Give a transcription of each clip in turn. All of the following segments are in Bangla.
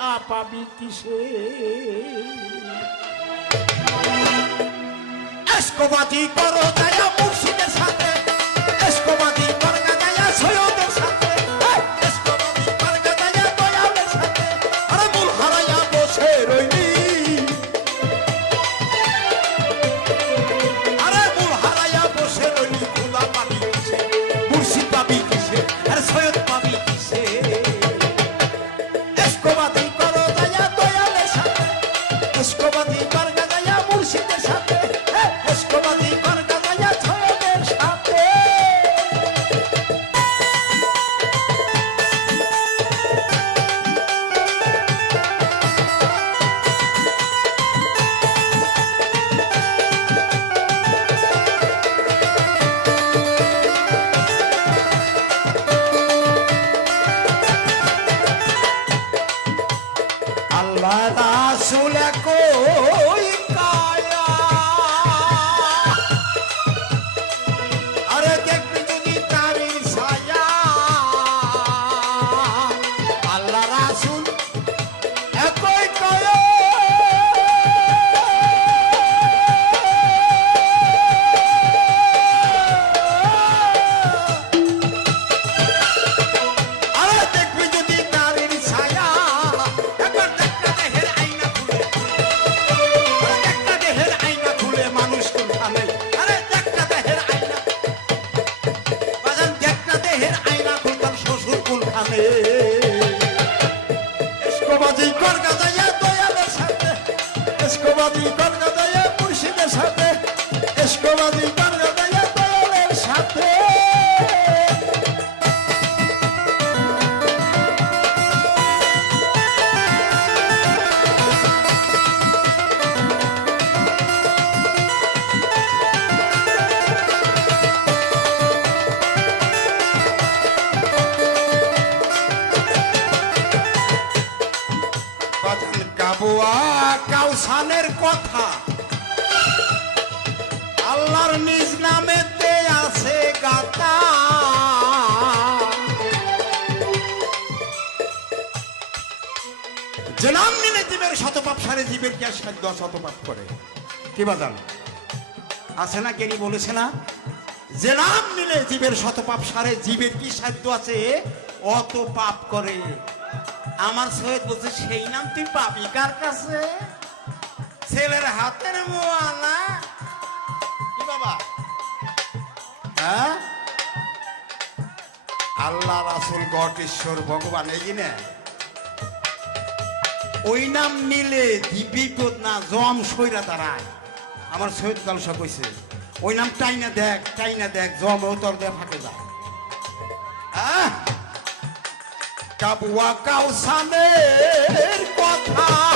আশা পাবি কিসে? এসকোবাজি করো দয়া বাজান কাবুয়া কাউসানের কথা। আল্লাহর নিজ নামেতে আছে গাতা যে নাম নিলে জীবের শতপাপ, সারে জীবের কি আর সাধ্য শতপাপ করে? কি বাজান? আছে না কেনি বলেছে না? যে নাম নিলে জীবের শতপাপ, সারে জীবের কি সাধ্য আছে? অত পাপ করে। আমার সৈয়দ বলছে, সেই নাম তুই পাবি কার কাছে? ছেলের হাতের মোয়ালা। কি বাবা? হ্যাঁ? আল্লাহ রাসুল গট ঈশ্বর ভগবান, এই না। ওই নাম নিলে বিপদ না, জম সইরা দাঁড়ায়। আমার সৈয়দ কালসা কইছে, ওই নাম টাইনা দেখ টাইনা দেখ, জম ও তোর ফাঁকে যায়। আহ! কাবুয়া কাউসানের কথা।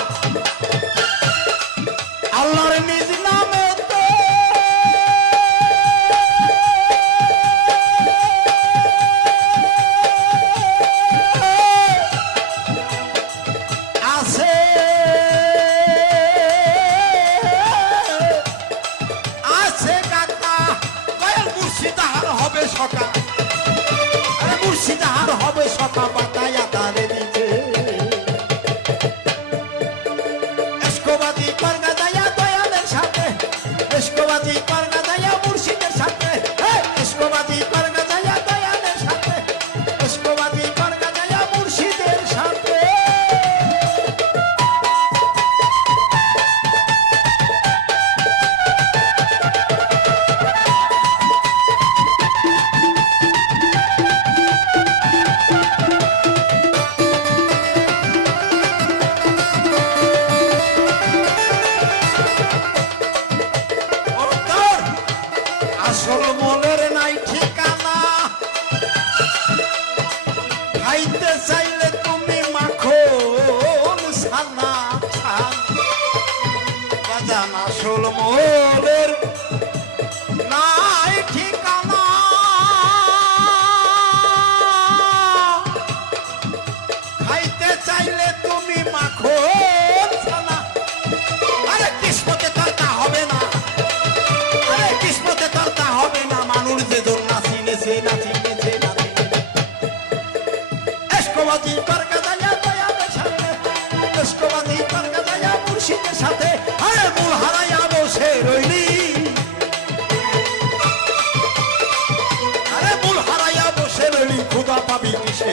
খাইতে চাইলে তুমি মাখন সানা বাজান আসল মনের নাই ঠিকানা। খাইতে চাইলে তুমি মাখন সাথে, আরে মূল হারাইয়া বসে রইলি। আরে মূল হারাইয়া বসে রইলি খুদা পাবি কিসে,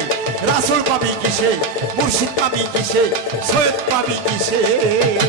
রাসুল পাবি কিসে, মুর্শিদ পাবি কিসে, সৈয়দ পাবি কিসে।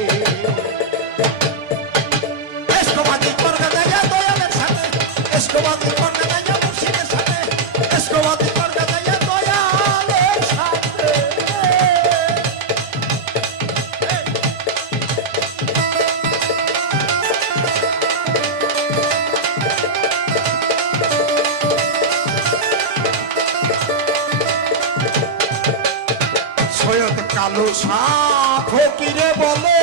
কালু সাপ ফকিরে বলে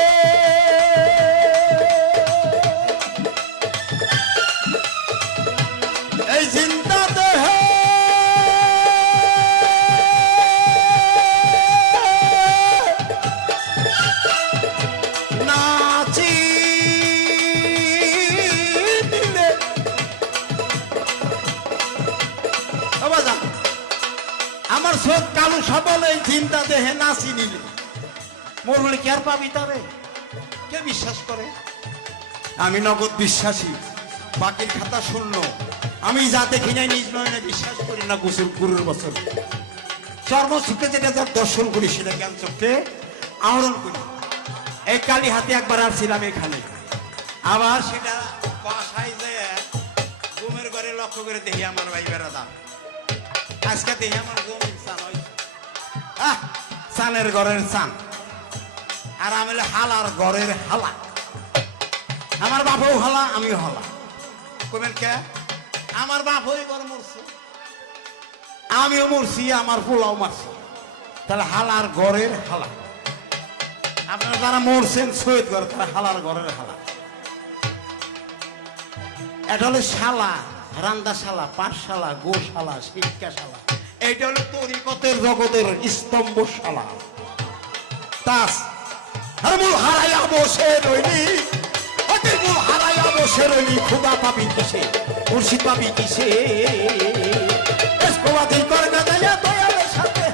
আমার সব কালু সবল এই চিন্তা দেহে নাচি নিলে। মরলে কি আর পাবি তারে? কে বিশ্বাস করে? আমি নগদ বিশ্বাসী, বাকির খাতা শূন্য। আমি যা দেখি নাই নিজ নয়নে বিশ্বাস করি না গুসুর গুরুর বছর। চর্ম সুখে যেটা যার দর্শন করি সেটা জ্ঞান চোখে আহরণ করি। এই কালী হাতে একবার আসছিলাম এখানে। আবার সেটা বাসায় যে ঘুমের ঘরে লক্ষ্য করে দেখি আমার ভাই বেড়াদাম আজকে দেখি আমার হয়েছে আহ, চানের ঘরের চান আর আমি হলো হালার ঘরের হালা। আমার বাপও হালা আমিও হালা। কবেন কে? আমার বাপ ওই ঘর মরছে। আমিও মরছি আমার পোলাও মারছি। তাহলে হালার ঘরের হালা। আপনারা যারা মরছেন সৈয়দ ঘর তারা হালার ঘরের হালা। এটা হলো শালা রান্দাশালা পাঠশালা গোশালা শিক্ষাশালা এইটা হলো তরিকতের জগতের স্তম্ভশালা। তাস মূল হারাইয়া বসে রইলি। অতি মূল হারাইয়া বসে রইলি, খুদা পাবি কিসে মুর্শিদ পাবি কিসে। এসকোবাদি করগা দায়া দয়ালের সাথে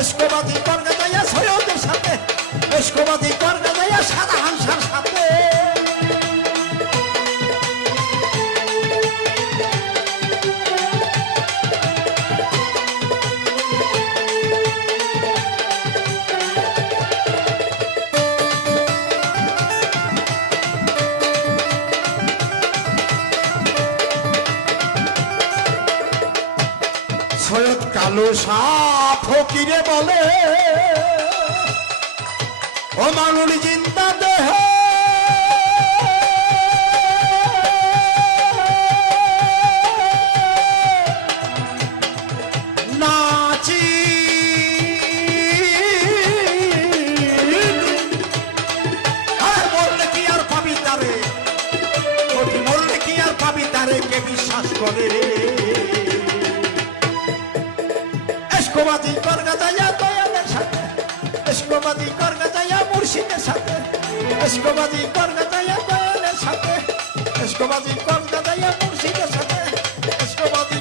এসকোবাদি করগা দায়া সৈয়দের সাথে এসকোবাদি সাপ ফকিরে বলে, ও মানুষ চিন্তা দেহ। নাচি বললে কি আর কি আর কে বিশ্বাস করে? এসকোবাদি করগা যাইয়া দয়ালের সাথে। এসকোবাদি করগা যাইয়া মুর্শিদের সাথে। এসকোবাদি করগা যাইয়া দয়ালের সাথে। এসকোবাদি করগা যাইয়া মুর্শিদের সাথে। এসকোবাদি